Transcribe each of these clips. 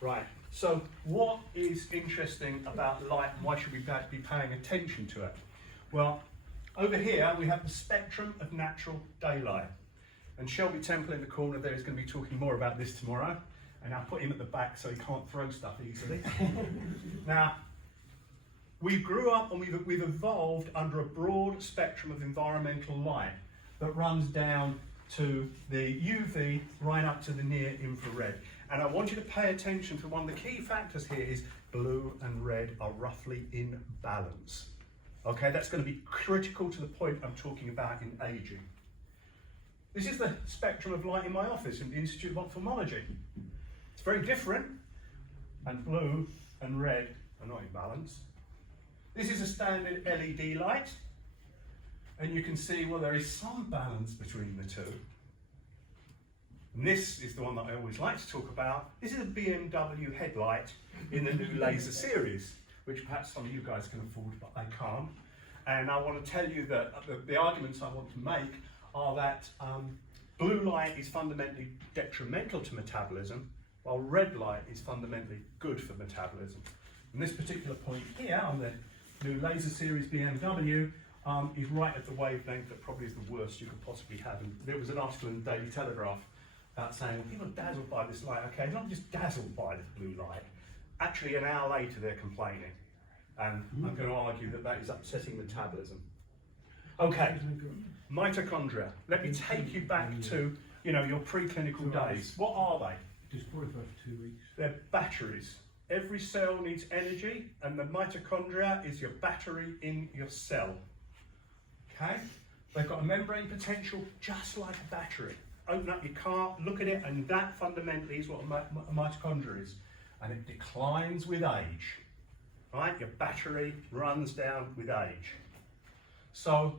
Right, so what is interesting about light and why should we be paying attention to it? Well, over here we have the spectrum of natural daylight. And Shelby Temple in the corner there is going to be talking more about this tomorrow. And I'll put him at the back so he can't throw stuff easily. Now, we grew up and we've evolved under a broad spectrum of environmental light that runs down to the UV right up to the near infrared. And I want you to pay attention to one of the key factors here is blue and red are roughly in balance. Okay, that's going to be critical to the point I'm talking about in aging. This is the spectrum of light in my office in the Institute of Ophthalmology. It's very different, and blue and red are not in balance. This is a standard LED light, and you can see, well, there is some balance between the two. And this is the one that I always like to talk about. This is a BMW headlight in the new laser series, which perhaps some of you guys can afford, but I can't. And I want to tell you that the arguments I want to make are that blue light is fundamentally detrimental to metabolism, while red light is fundamentally good for metabolism. And this particular point here on the new laser series BMW is right at the wavelength that probably is the worst you could possibly have. And there was an article in the Daily Telegraph about saying, well, people are dazzled by this light. Okay, not just dazzled by the blue light. Actually, an hour later, they're complaining. And I'm going to argue that that is upsetting metabolism. Okay, mitochondria. Let me take you back to, your preclinical days. What are they? Just for 2 weeks. They're batteries. Every cell needs energy, and the mitochondria is your battery in your cell. Okay? They've got a membrane potential just like a battery. Open up your car, look at it, and that fundamentally is what a mitochondria is. And it declines with age. Right? Your battery runs down with age. So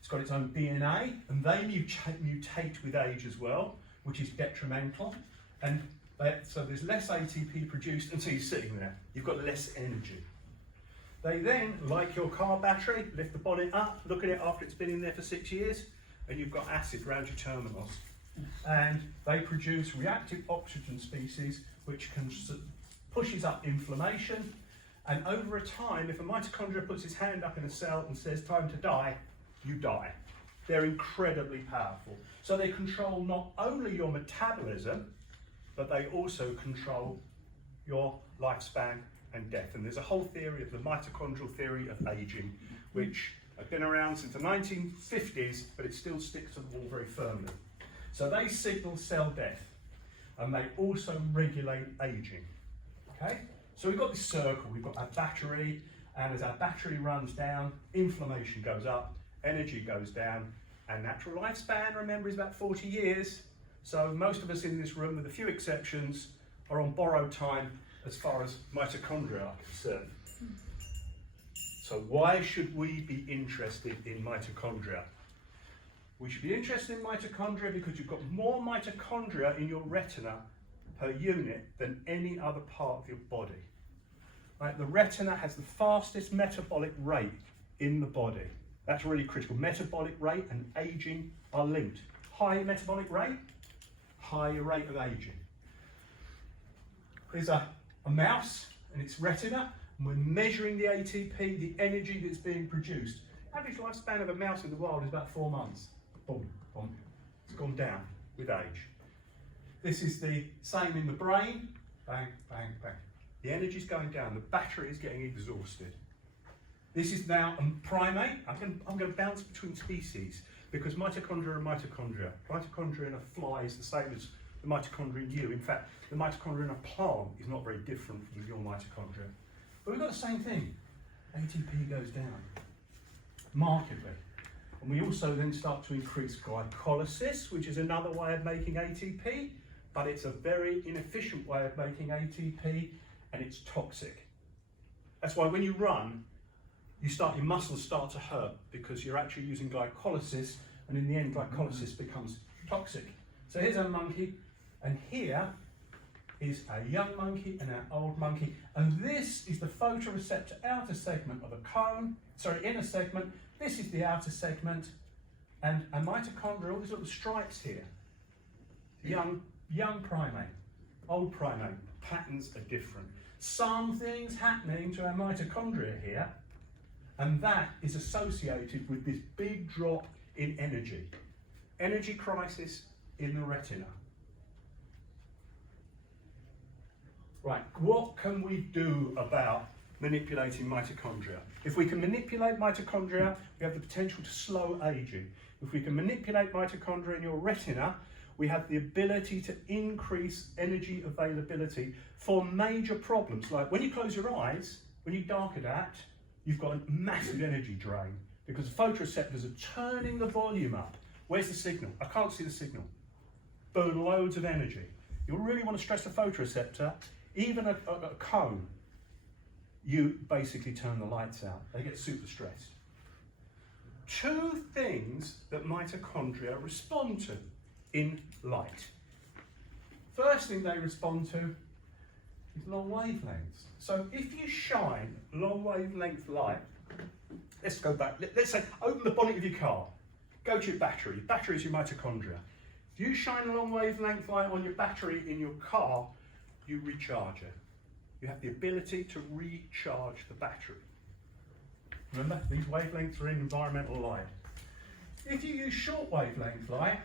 it's got its own DNA, and they mutate with age as well, which is detrimental. And so there's less ATP produced until you're sitting there. You've got less energy. They then, like your car battery, lift the bonnet up, look at it after it's been in there for 6 years, and you've got acid around your terminals. And they produce reactive oxygen species, which pushes up inflammation. And over a time, if a mitochondria puts its hand up in a cell and says, time to die, you die. They're incredibly powerful. So they control not only your metabolism, but they also control your lifespan and death. And there's a whole theory of the mitochondrial theory of aging, which has been around since the 1950s, but it still sticks to the wall very firmly. So they signal cell death, and they also regulate aging. Okay? So we've got this circle, we've got our battery, and as our battery runs down, inflammation goes up, energy goes down, and natural lifespan, remember, is about 40 years. So most of us in this room, with a few exceptions, are on borrowed time as far as mitochondria are concerned. So why should we be interested in mitochondria? We should be interested in mitochondria because you've got more mitochondria in your retina per unit than any other part of your body. Right? The retina has the fastest metabolic rate in the body. That's really critical. Metabolic rate and aging are linked. High metabolic rate, higher rate of aging. There's a mouse and its retina, and we're measuring the ATP, the energy that's being produced. Average lifespan of a mouse in the wild is about 4 months. Boom, boom. It's gone down with age. This is the same in the brain. Bang, bang, bang. The energy's going down. The battery is getting exhausted. This is now a primate. I'm going to bounce between species because mitochondria are mitochondria. Mitochondria in a fly is the same as the mitochondria in you. In fact, the mitochondria in a plant is not very different from your mitochondria. But we've got the same thing. ATP goes down markedly. And we also then start to increase glycolysis, which is another way of making ATP, but it's a very inefficient way of making ATP, and it's toxic. That's why when you run, your muscles start to hurt because you're actually using glycolysis, and in the end, glycolysis becomes toxic. So here's a monkey, and here is a young monkey and an old monkey, and this is the photoreceptor outer segment of a cone, inner segment. This is the outer segment, and a mitochondria, all these little stripes here. Young primate, old primate, patterns are different. Something's happening to our mitochondria here, and that is associated with this big drop in energy. Energy crisis in the retina. Right, what can we do about manipulating mitochondria? If we can manipulate mitochondria, we have the potential to slow aging. If we can manipulate mitochondria in your retina, we have the ability to increase energy availability for major problems. Like when you close your eyes, when you dark adapt, you've got a massive energy drain because the photoreceptors are turning the volume up. Where's the signal? I can't see the signal. Burn loads of energy. You really want to stress the photoreceptor, even a cone, you basically turn the lights out. They get super stressed. Two things that mitochondria respond to in light. First thing they respond to is long wavelengths. So if you shine long wavelength light, let's go back, let's say open the bonnet of your car, go to your battery. Your battery is your mitochondria. If you shine a long wavelength light on your battery in your car, you recharge it. You have the ability to recharge the battery. Remember, these wavelengths are in environmental light. If you use short wavelength light,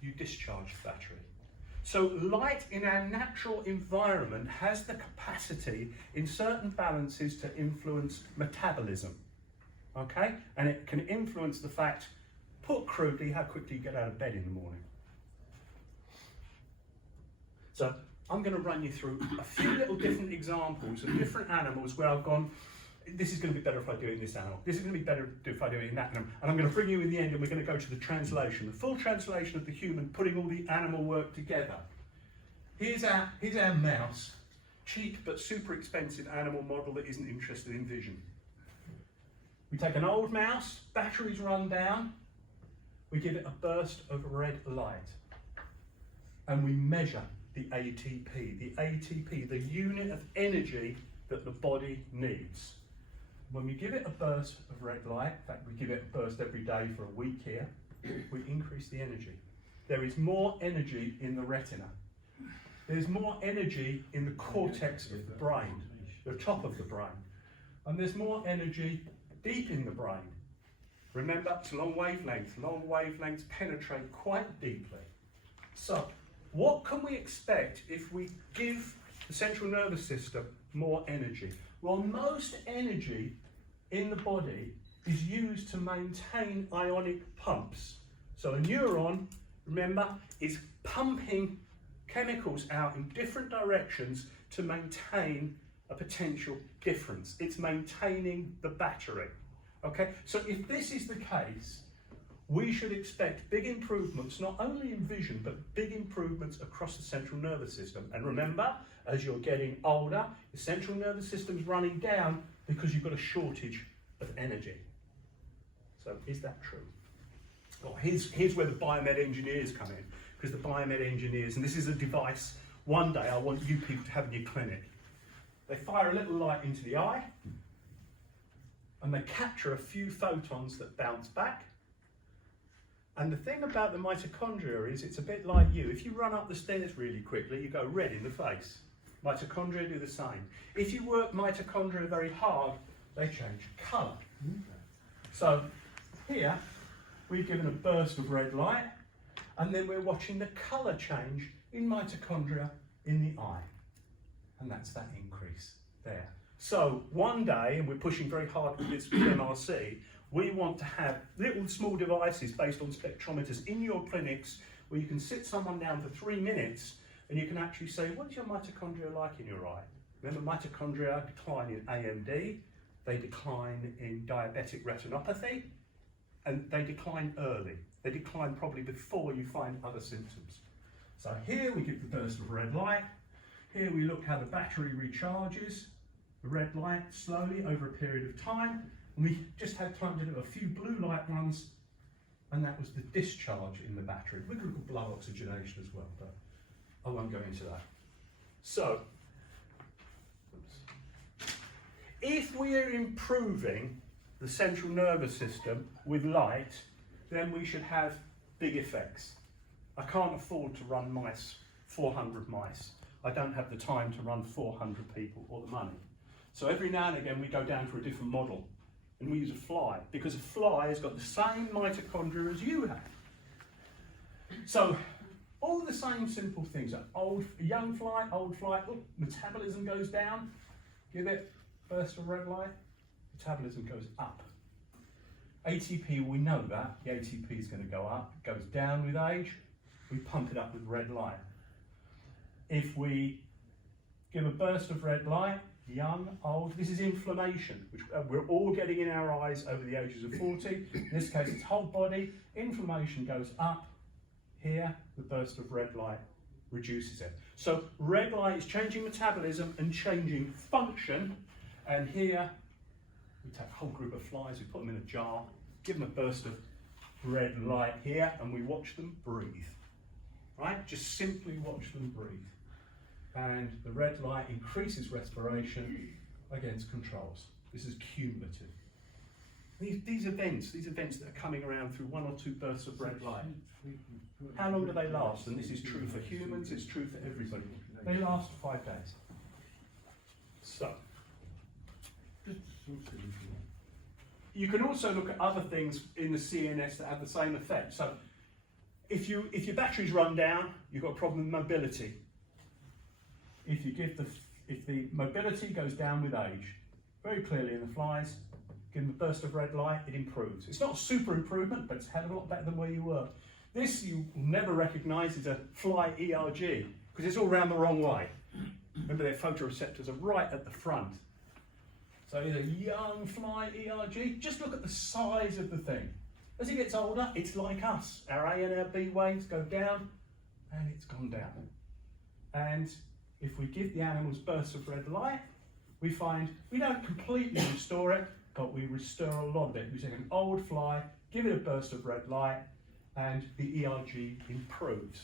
you discharge the battery. So light in our natural environment has the capacity in certain balances to influence metabolism. Okay? And it can influence the fact, put crudely, how quickly you get out of bed in the morning. So I'm going to run you through a few little different examples of different animals where I've gone, this is going to be better if I do it in this animal. This is going to be better if I do it in that animal. And I'm going to bring you in the end and we're going to go to the translation, the full translation of the human, putting all the animal work together. Here's our mouse, cheap but super expensive animal model that isn't interested in vision. We take an old mouse, batteries run down, we give it a burst of red light, and we measure the ATP. The ATP, the unit of energy that the body needs. When we give it a burst of red light, in fact we give it a burst every day for a week here, we increase the energy. There is more energy in the retina. There's more energy in the cortex of the brain, the top of the brain. And there's more energy deep in the brain. Remember, it's long wavelengths. Long wavelengths penetrate quite deeply. So, what can we expect if we give the central nervous system more energy? Well, most energy in the body is used to maintain ionic pumps. So a neuron, remember, is pumping chemicals out in different directions to maintain a potential difference. It's maintaining the battery. Okay, so if this is the case, we should expect big improvements, not only in vision, but big improvements across the central nervous system. And remember, as you're getting older, the central nervous system's running down because you've got a shortage of energy. So is that true? Well, here's where the biomed engineers come in, because the biomed engineers, and this is a device one day I want you people to have in your clinic. They fire a little light into the eye, and they capture a few photons that bounce back. And the thing about the mitochondria is it's a bit like you. If you run up the stairs really quickly, you go red in the face. Mitochondria do the same. If you work mitochondria very hard, they change colour. So here, we've given a burst of red light, and then we're watching the colour change in mitochondria in the eye. And that's that increase there. So one day, and we're pushing very hard with this with MRC, we want to have little small devices based on spectrometers in your clinics where you can sit someone down for 3 minutes and you can actually say, what is your mitochondria like in your eye? Remember, mitochondria decline in AMD, they decline in diabetic retinopathy, and they decline early. They decline probably before you find other symptoms. So here we give the burst of red light. Here we look how the battery recharges the red light slowly over a period of time. And we just had time to do a few blue light ones, and that was the discharge in the battery. We could call blood oxygenation as well, but I won't go into that. So, if we are improving the central nervous system with light, then we should have big effects. I can't afford to run mice, 400 mice. I don't have the time to run 400 people or the money. So every now and again we go down for a different model and we use a fly, because a fly has got the same mitochondria as you have. So all the same simple things, a young fly, old fly, metabolism goes down, give it a burst of red light, metabolism goes up. ATP, we know that, the ATP is going to go up, it goes down with age, we pump it up with red light. If we give a burst of red light, young, old, this is inflammation, which we're all getting in our eyes over the ages of 40. In this case, it's whole body. Inflammation goes up. Here, the burst of red light reduces it. So red light is changing metabolism and changing function. And here, we take a whole group of flies, we put them in a jar, give them a burst of red light here, and we watch them breathe. Right? Just simply watch them breathe. And the red light increases respiration against controls. This is cumulative. These events that are coming around through one or two bursts of red light, how long do they last? And this is true for humans, it's true for everybody. They last 5 days. So, you can also look at other things in the CNS that have the same effect. So, if your batteries run down, you've got a problem with mobility. If the mobility goes down with age, very clearly in the flies, give them a burst of red light, it improves. It's not a super improvement, but it's a hell of a lot better than where you were. This you will never recognise as a fly ERG, because it's all round the wrong way. Remember, their photoreceptors are right at the front. So here's a young fly ERG. Just look at the size of the thing. As it gets older, it's like us. Our A and our B waves go down, and it's gone down. And if we give the animals bursts of red light, we find we don't completely restore it, but we restore a lot of it. We take an old fly, give it a burst of red light, and the ERG improves.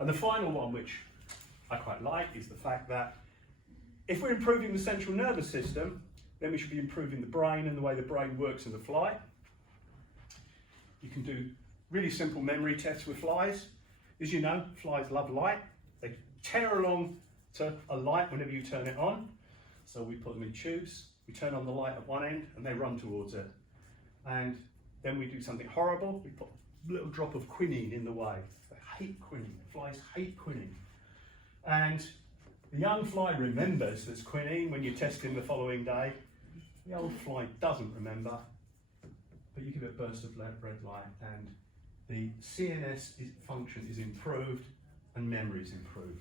And the final one, which I quite like, is the fact that if we're improving the central nervous system, then we should be improving the brain and the way the brain works in the fly. You can do really simple memory tests with flies. As you know, flies love light. They tear along to a light whenever you turn it on. So we put them in tubes, we turn on the light at one end and they run towards it. And then we do something horrible, we put a little drop of quinine in the way. They hate quinine, flies hate quinine. And the young fly remembers there's quinine when you test him the following day. The old fly doesn't remember, but you give it a burst of red light and the CNS function is improved and memory is improved.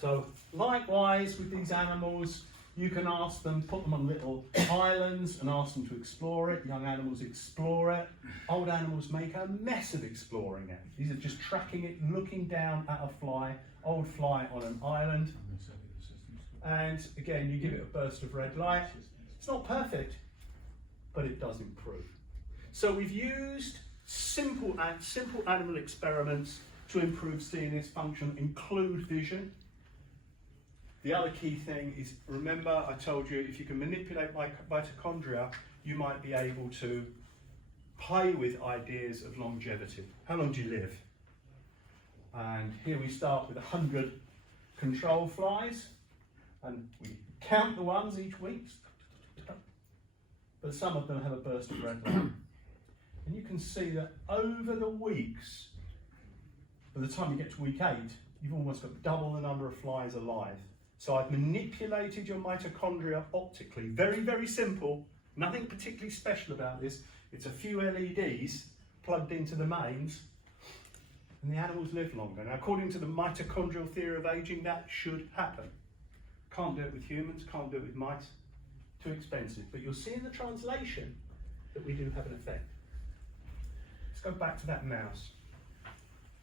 So likewise with these animals, you can ask them, put them on little islands and ask them to explore it. Young animals explore it. Old animals make a mess of exploring it. These are just tracking it, looking down at a fly, old fly on an island. And again, you give it a burst of red light. It's not perfect, but it does improve. So we've used simple animal experiments to improve CNS function, include vision. The other key thing is, remember I told you, if you can manipulate mitochondria, you might be able to play with ideas of longevity. How long do you live? And here we start with 100 control flies, and we count the ones each week. But some of them have a burst of red light. And you can see that over the weeks, by the time you get to week 8, you've almost got double the number of flies alive. So I've manipulated your mitochondria optically. Very, very simple. Nothing particularly special about this. It's a few LEDs plugged into the mains, and the animals live longer. Now, according to the mitochondrial theory of aging, that should happen. Can't do it with humans, can't do it with mice. Too expensive. But you'll see in the translation that we do have an effect. Let's go back to that mouse.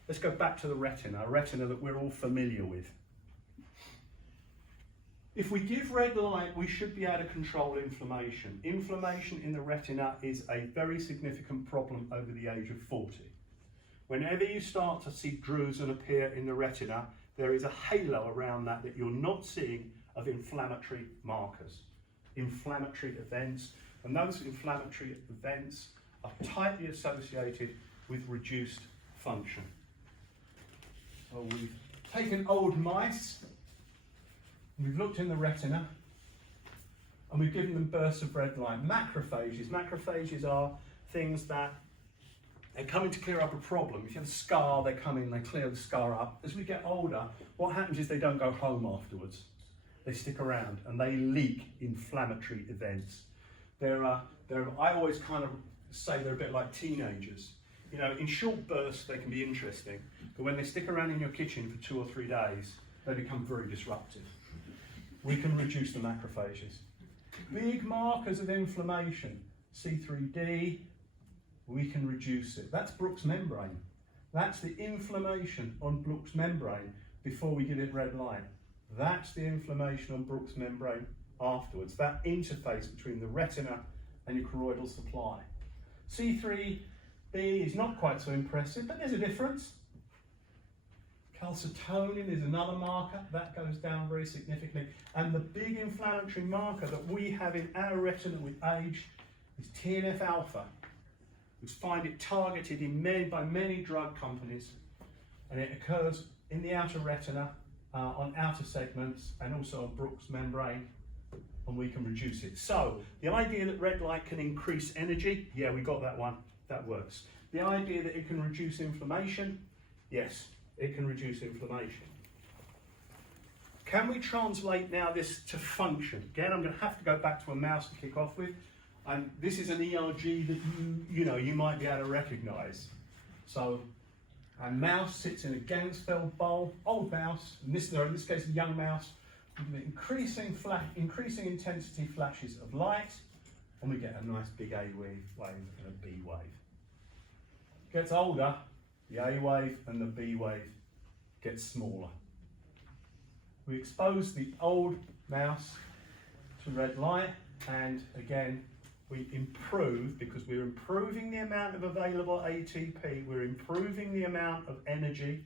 Let's go back to the retina, a retina that we're all familiar with. If we give red light, we should be able to control inflammation. Inflammation in the retina is a very significant problem over the age of 40. Whenever you start to see drusen appear in the retina, there is a halo around that you're not seeing of inflammatory markers, inflammatory events, and those inflammatory events are tightly associated with reduced function. So we've taken old mice, we've looked in the retina, and we've given them bursts of red light. Macrophages are things that they come in to clear up a problem. If you have a scar, they come in, they clear the scar up. As we get older, what happens is they don't go home afterwards. They stick around and they leak inflammatory events. I always kind of say they're a bit like teenagers. You know, in short bursts they can be interesting, but when they stick around in your kitchen for 2 or 3 days, they become very disruptive. We can reduce the macrophages. Big markers of inflammation, C3D, we can reduce it. That's Bruch's membrane. That's the inflammation on Bruch's membrane before we give it red light. That's the inflammation on Bruch's membrane afterwards. That interface between the retina and your choroidal supply. C3B is not quite so impressive, but there's a difference. Calcitonin is another marker, that goes down very significantly. And the big inflammatory marker that we have in our retina with age is TNF-alpha. We find it targeted by many drug companies, and it occurs in the outer retina, on outer segments, and also on Bruch's membrane, and we can reduce it. So, the idea that red light can increase energy, yeah, we got that one, that works. The idea that it can reduce inflammation, yes, it can reduce inflammation. Can we translate now this to function? Again, I'm going to have to go back to a mouse to kick off with. And this is an ERG that you might be able to recognise. So, a mouse sits in a Gansfeld bowl, old mouse, in this case a young mouse, with increasing intensity flashes of light, and we get a nice big A wave and a B wave. Gets older, the A wave and the B wave get smaller. We expose the old mouse to red light, and again, we improve, because we're improving the amount of available ATP, we're improving the amount of energy,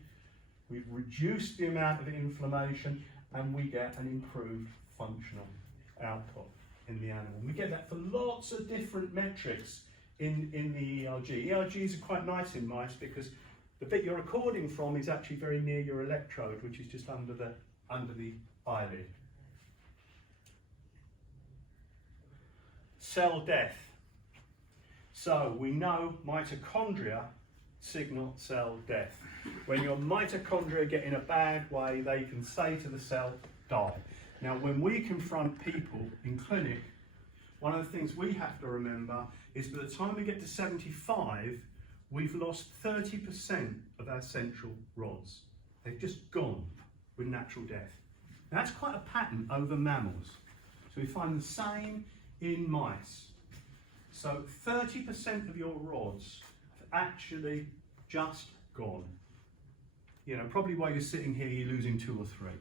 we've reduced the amount of inflammation, and we get an improved functional output in the animal. We get that for lots of different metrics in the ERG. ERGs are quite nice in mice because the bit you're recording from is actually very near your electrode, which is just under the eyelid. Cell death. So we know mitochondria signal cell death. When your mitochondria get in a bad way, they can say to the cell, die. Now, when we confront people in clinic, one of the things we have to remember is by the time we get to 75, we've lost 30% of our central rods. They've just gone with natural death. Now, that's quite a pattern over mammals. So we find the same in mice. So 30% of your rods have actually just gone. You know, probably while you're sitting here, you're losing 2 or 3.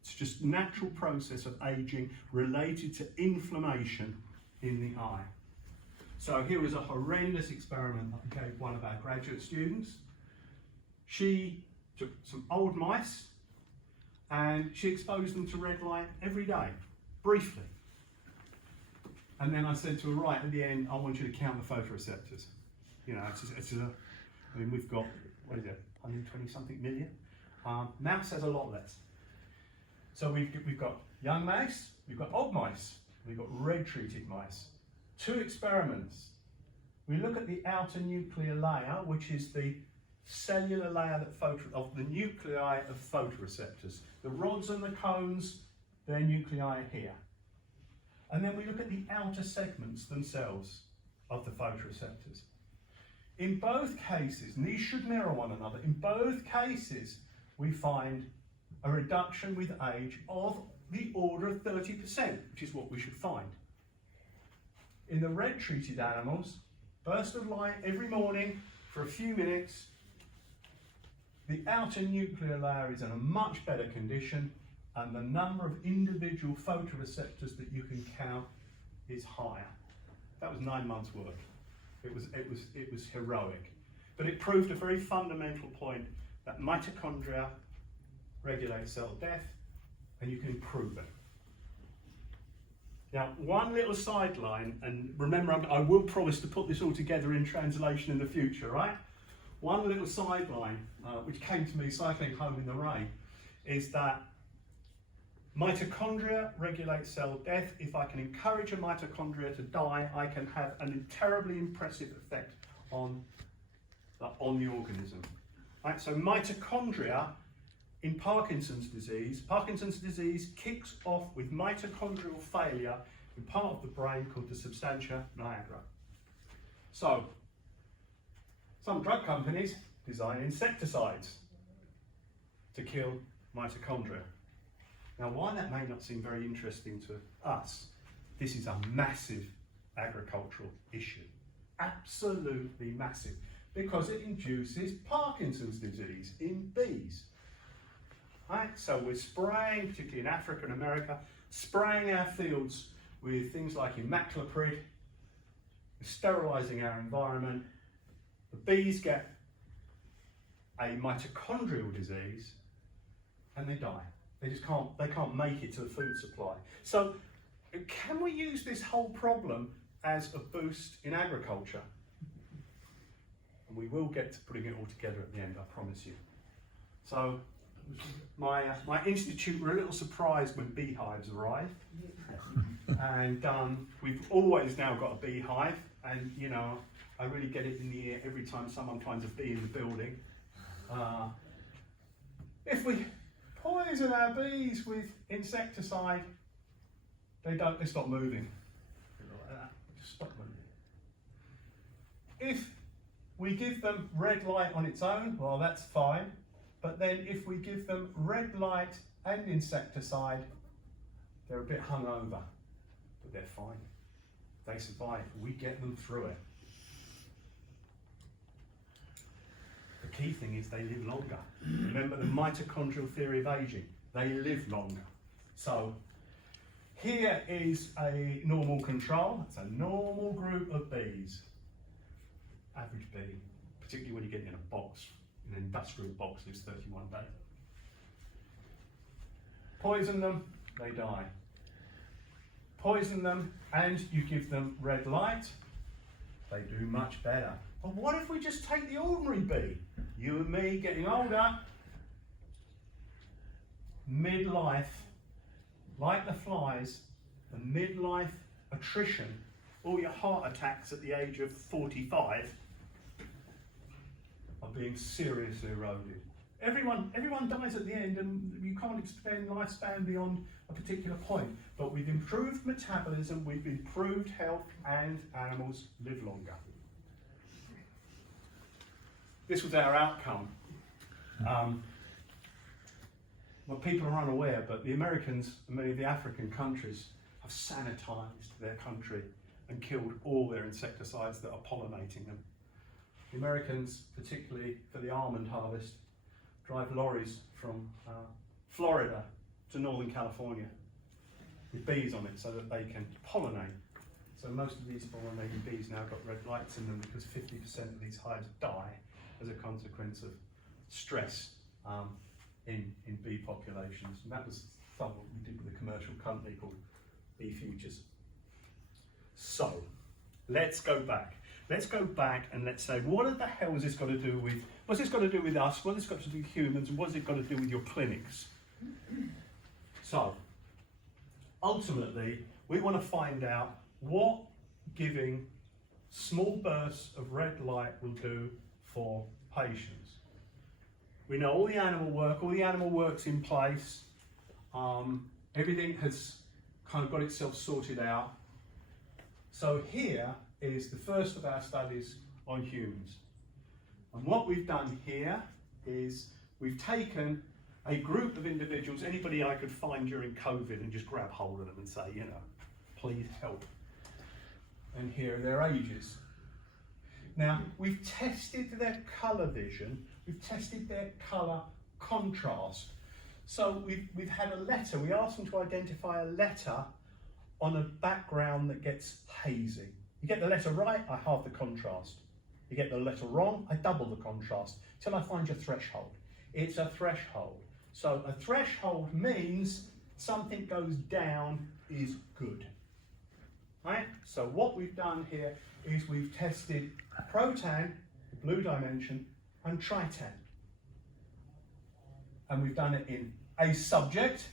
It's just natural process of aging related to inflammation in the eye. So here was a horrendous experiment that I gave one of our graduate students. She took some old mice and she exposed them to red light every day, briefly. And then I said to her, right at the end, I want you to count the photoreceptors. You know, I mean, we've got, what is it, 120 something million? Mouse has a lot less. So we've got young mice, we've got old mice, we've got red treated mice. 2 experiments. We look at the outer nuclear layer, which is the cellular layer of the nuclei of photoreceptors. The rods and the cones, their nuclei are here. And then we look at the outer segments themselves of the photoreceptors. In both cases, and these should mirror one another, in both cases we find a reduction with age of the order of 30%, which is what we should find. In the red treated animals, burst of light every morning for a few minutes, the outer nuclear layer is in a much better condition, and the number of individual photoreceptors that you can count is higher. That was 9 months' work. It was heroic, but it proved a very fundamental point that mitochondria regulate cell death, and you can improve it. Now, one little sideline, and remember, I will promise to put this all together in translation in the future, right? One little sideline, which came to me cycling home in the rain. is that mitochondria regulate cell death. If I can encourage a mitochondria to die, I can have a terribly impressive effect on the organism. Right, so mitochondria in Parkinson's disease kicks off with mitochondrial failure in part of the brain called the substantia nigra. So, some drug companies design insecticides to kill mitochondria. Now, why that may not seem very interesting to us, this is a massive agricultural issue. Absolutely massive. Because it induces Parkinson's disease in bees. Right? So we're spraying, particularly in Africa and America, spraying our fields with things like imidacloprid, sterilising our environment. The bees get a mitochondrial disease and they die. They can't make it to the food supply. So can we use this whole problem as a boost in agriculture? And we will get to putting it all together at the end, I promise you. So my institute were a little surprised when beehives arrived. And we've always now got a beehive, and you know, I really get it in the ear every time someone finds a bee in the building. If we poison our bees with insecticide, they stop moving. Just stop moving. If we give them red light on its own, well, that's fine. But then if we give them red light and insecticide, they're a bit hungover, but they're fine. They survive. We get them through it. The key thing is they live longer. Remember the mitochondrial theory of aging. They live longer. So here is a normal control. It's a normal group of bees. Average bee, particularly when you get in a box, in an industrial box, lives 31 days. Poison them, they die. Poison them and you give them red light, they do much better. But what if we just take the ordinary bee? You and me getting older, midlife, like the flies, the midlife attrition, all your heart attacks at the age of 45 are being seriously eroded. Everyone dies at the end, and you can't extend lifespan beyond a particular point. But we've improved metabolism, we've improved health, and animals live longer. This was our outcome. Well, people are unaware, but the Americans and many of the African countries have sanitized their country and killed all their insecticides that are pollinating them. The Americans, particularly for the almond harvest, drive lorries from Florida to Northern California with bees on it so that they can pollinate. So most of these pollinating bees now got red lights in them because 50% of these hives die as a consequence of stress in bee populations. And that was something we did with a commercial company called Bee Futures. So let's go back. Let's go back and let's say, what the hell has this got to do with, what's this got to do with us, what has this got to do with humans, and what's it got to do with your clinics? So, ultimately, we want to find out what giving small bursts of red light will do for patients. We know all the animal work's in place, everything has kind of got itself sorted out. So here is the first of our studies on humans. And what we've done here is we've taken a group of individuals, anybody I could find during COVID, and just grab hold of them and say, you know, please help. And here are their ages. Now, we've tested their colour vision, we've tested their colour contrast. So we've had a letter, we asked them to identify a letter on a background that gets hazy. You get the letter right, I halve the contrast. You get the letter wrong, I double the contrast, till I find your threshold. It's a threshold. So a threshold means something goes down is good. Right? So what we've done here is we've tested protan, the blue dimension, and tritan. And we've done it in a subject,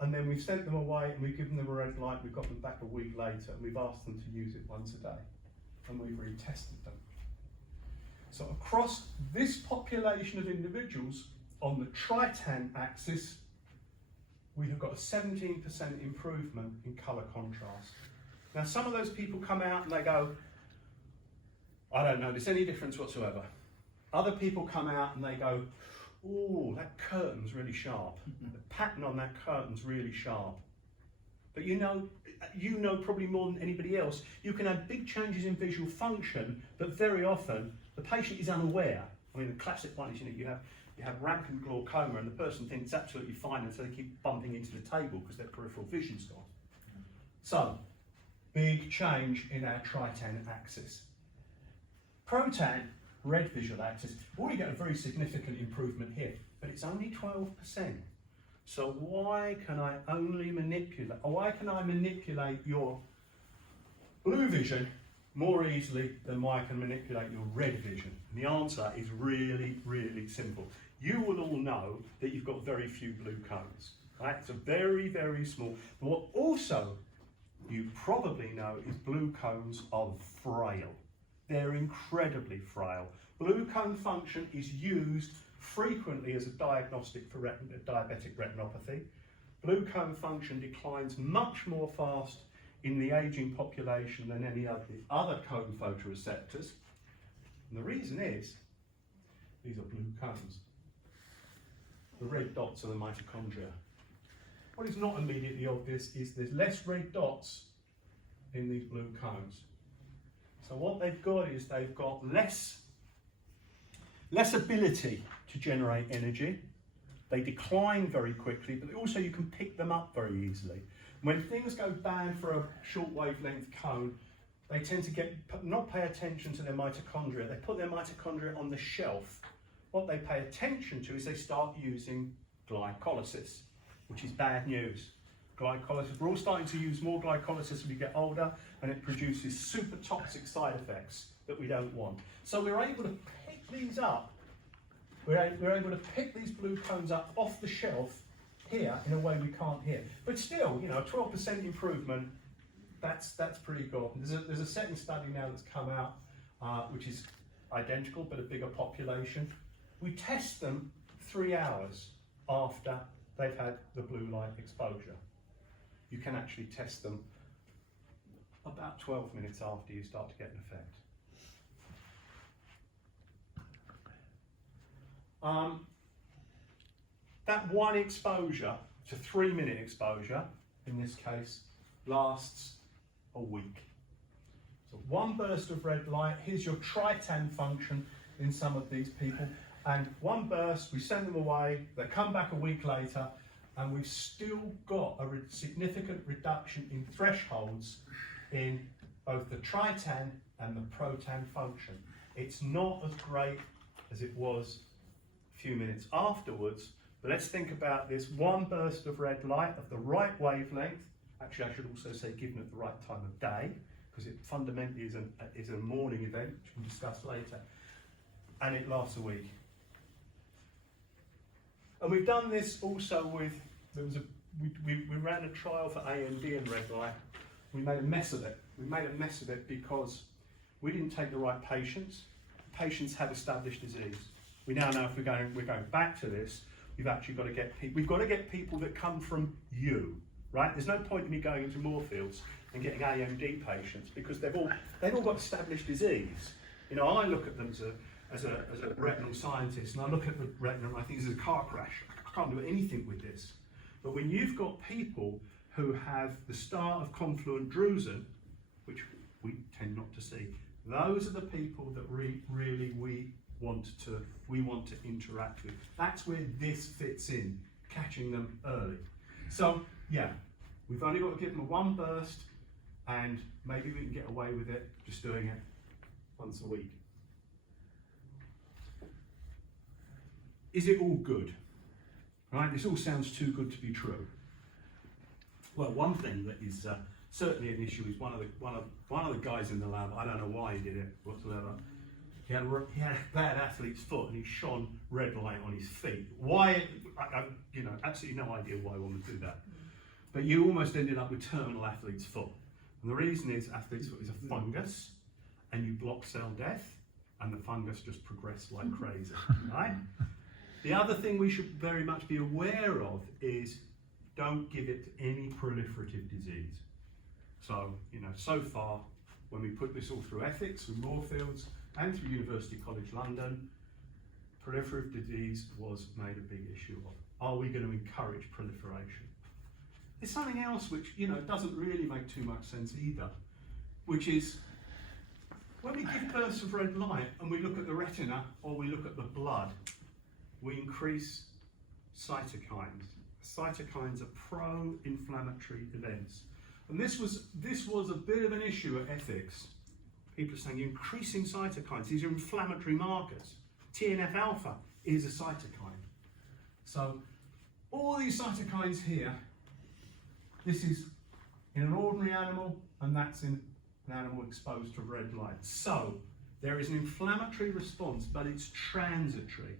and then we've sent them away and we've given them a red light, we've got them back a week later and we've asked them to use it once a day, and we've retested them. So across this population of individuals on the tritan axis, we have got a 17% improvement in colour contrast. Now some of those people come out and they go, I don't notice any difference whatsoever. Other people come out and they go, oh, that curtain's really sharp. The pattern on that curtain's really sharp. But you know probably more than anybody else, you can have big changes in visual function, but very often the patient is unaware. I mean, the classic one is, you have rampant glaucoma and the person thinks it's absolutely fine, and so they keep bumping into the table because their peripheral vision's gone. So, big change in our tritan axis. Protan, red visual axis, already get a very significant improvement here, but it's only 12%. So why can I manipulate your blue vision more easily than I can manipulate your red vision? And the answer is really, really simple. You will all know that you've got very few blue cones, right? It's a very, very small. But what also you probably know is blue cones are frail. They're incredibly frail. Blue cone function is used frequently as a diagnostic for diabetic retinopathy. Blue cone function declines much more fast in the aging population than any other cone photoreceptors. And the reason is, these are blue cones. The red dots are the mitochondria. What is not immediately obvious is there's less red dots in these blue cones. So what they've got is they've got less ability to generate energy. They decline very quickly, but also you can pick them up very easily. When things go bad for a short wavelength cone, they tend to not pay attention to their mitochondria. They put their mitochondria on the shelf. What they pay attention to is they start using glycolysis, which is bad news. Glycolysis, we're all starting to use more glycolysis as we get older, and it produces super toxic side effects that we don't want. So we're able to pick these up. We're able to pick these blue cones up off the shelf here in a way we can't here. But still, 12% improvement, that's pretty good. There's a second study now that's come out, which is identical but a bigger population. We test them 3 hours after they've had the blue light exposure. You can actually test them about 12 minutes after you start to get an effect. That one exposure to 3-minute exposure, in this case, lasts a week. So one burst of red light, here's your tritan function in some of these people, and one burst, we send them away, they come back a week later, and we've still got a significant reduction in thresholds in both the tritan and the protan function. It's not as great as it was a few minutes afterwards, but let's think about this one burst of red light of the right wavelength. Actually, I should also say given at the right time of day, because it fundamentally is a morning event, which we'll discuss later, and it lasts a week. And we've done this also with, we ran a trial for AMD and red light. We made a mess of it. We made a mess of it because we didn't take the right patients. Patients had established disease. We now know if we're going back to this, we've actually got to get people. We've got to get people that come from you, right? There's no point in me going into Moorfields and getting AMD patients because they've all got established disease. I look at them as a retinal scientist, and I look at the retina and I think this is a car crash. I can't do anything with this. But when you've got people who have the start of confluent drusen, which we tend not to see, those are the people that really we want to interact with. That's where this fits in, catching them early. So yeah, we've only got to give them a one burst, and maybe we can get away with it just doing it once a week. Is it all good? Right, this all sounds too good to be true. Well, one thing that is certainly an issue is one of the guys in the lab. I don't know why he did it whatsoever. He had a bad athlete's foot and he shone red light on his feet. Why? You know, absolutely no idea why one would do that. But you almost ended up with terminal athlete's foot. And the reason is athlete's foot is a fungus and you block cell death and the fungus just progressed like crazy, right? The other thing we should very much be aware of is don't give it any proliferative disease. So, you know, so far, when we put this all through ethics, through Moorfields, and through University College London, proliferative disease was made a big issue of. Are we going to encourage proliferation? There's something else which, you know, doesn't really make too much sense either, which is when we give bursts of red light and we look at the retina or we look at the blood, we increase cytokines. Cytokines are pro-inflammatory events. And this was a bit of an issue at ethics. People are saying you're increasing cytokines. These are inflammatory markers. TNF alpha is a cytokine. So all these cytokines here, this is in an ordinary animal and that's in an animal exposed to red light. So there is an inflammatory response, but it's transitory.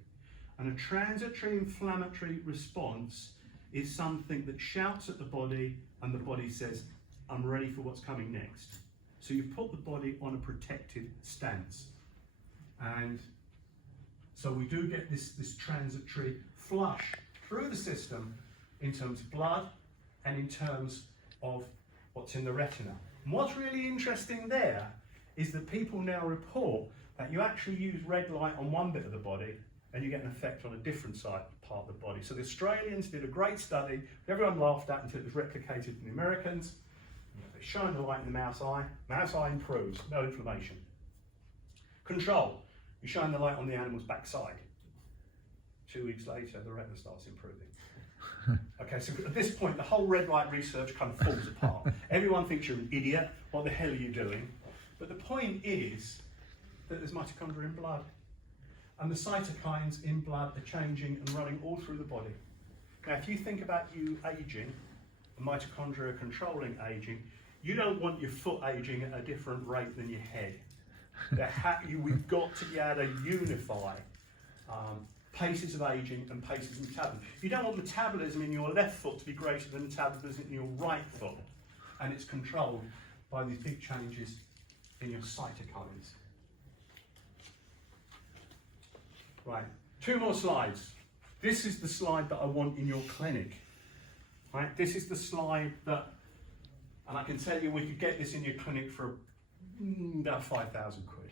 And a transitory inflammatory response is something that shouts at the body and the body says, I'm ready for what's coming next. So you put the body on a protected stance. And so we do get this transitory flush through the system in terms of blood and in terms of what's in the retina. And what's really interesting there is that people now report that you actually use red light on one bit of the body and you get an effect on a different part of the body. So the Australians did a great study, everyone laughed at until it was replicated in the Americans. They shine the light in the mouse eye improves, no inflammation. Control, you shine the light on the animal's backside. 2 weeks later, the retina starts improving. Okay, so at this point, the whole red light research kind of falls apart. Everyone thinks you're an idiot, what the hell are you doing? But the point is that there's mitochondria in blood. And the cytokines in blood are changing and running all through the body. Now, if you think about you aging, and mitochondria controlling aging, you don't want your foot aging at a different rate than your head. We've got to be able to unify paces of aging and paces of metabolism. You don't want metabolism in your left foot to be greater than metabolism in your right foot. And it's controlled by these big changes in your cytokines. Right, 2 more slides. This is the slide that I want in your clinic. Right, this is the slide that, and I can tell you we could get this in your clinic for about 5,000 quid.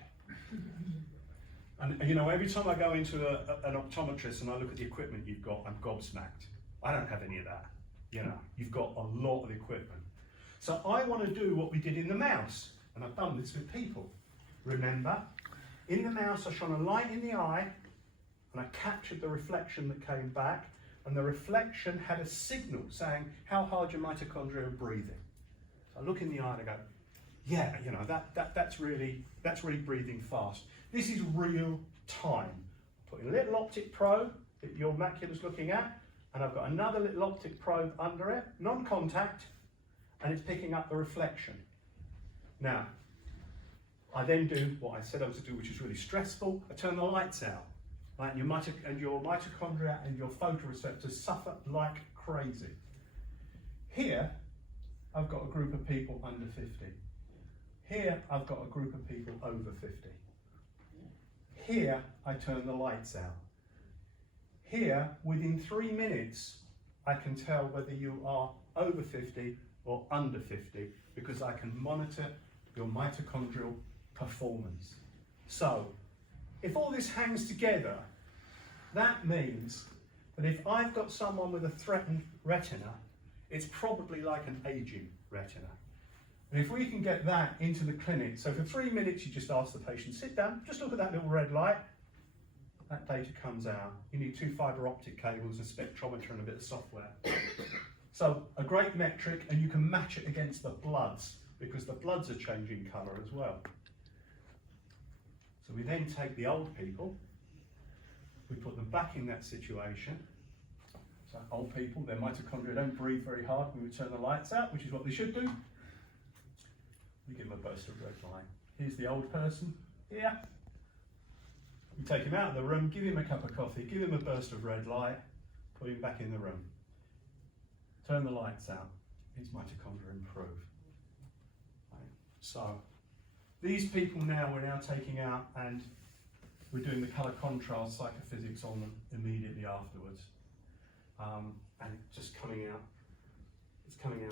And you know, every time I go into an optometrist and I look at the equipment you've got, I'm gobsmacked. I don't have any of that. You know, you've got a lot of equipment. So I want to do what we did in the mouse, and I've done this with people. Remember, in the mouse I shone a light in the eye, and I captured the reflection that came back, and the reflection had a signal saying how hard your mitochondria are breathing. So I look in the eye and I go, yeah, you know, that's really breathing fast. This is real time. Put in a little optic probe that your macula's looking at, and I've got another little optic probe under it, non-contact, and it's picking up the reflection. Now, I then do what I said I was to do, which is really stressful. I turn the lights out. Right, and your mitochondria and your photoreceptors suffer like crazy. Here, I've got a group of people under 50. Here, I've got a group of people over 50. Here, I turn the lights out. Here, within 3 minutes, I can tell whether you are over 50 or under 50 because I can monitor your mitochondrial performance. So, if all this hangs together, that means that if I've got someone with a threatened retina, it's probably like an aging retina. And if we can get that into the clinic, so for 3 minutes you just ask the patient, sit down, just look at that little red light, that data comes out. You need 2 fibre optic cables, a spectrometer and a bit of software. So a great metric, and you can match it against the bloods, because the bloods are changing colour as well. So we then take the old people, we put them back in that situation. So old people, their mitochondria don't breathe very hard when we turn the lights out, which is what they should do. We give them a burst of red light. Here's the old person here. You take him out of the room, give him a cup of coffee, give him a burst of red light, put him back in the room. Turn the lights out, his mitochondria improve. Right. So, these people now, we're now taking out and we're doing the colour contrast psychophysics on them immediately afterwards. And it's just coming out, it's coming out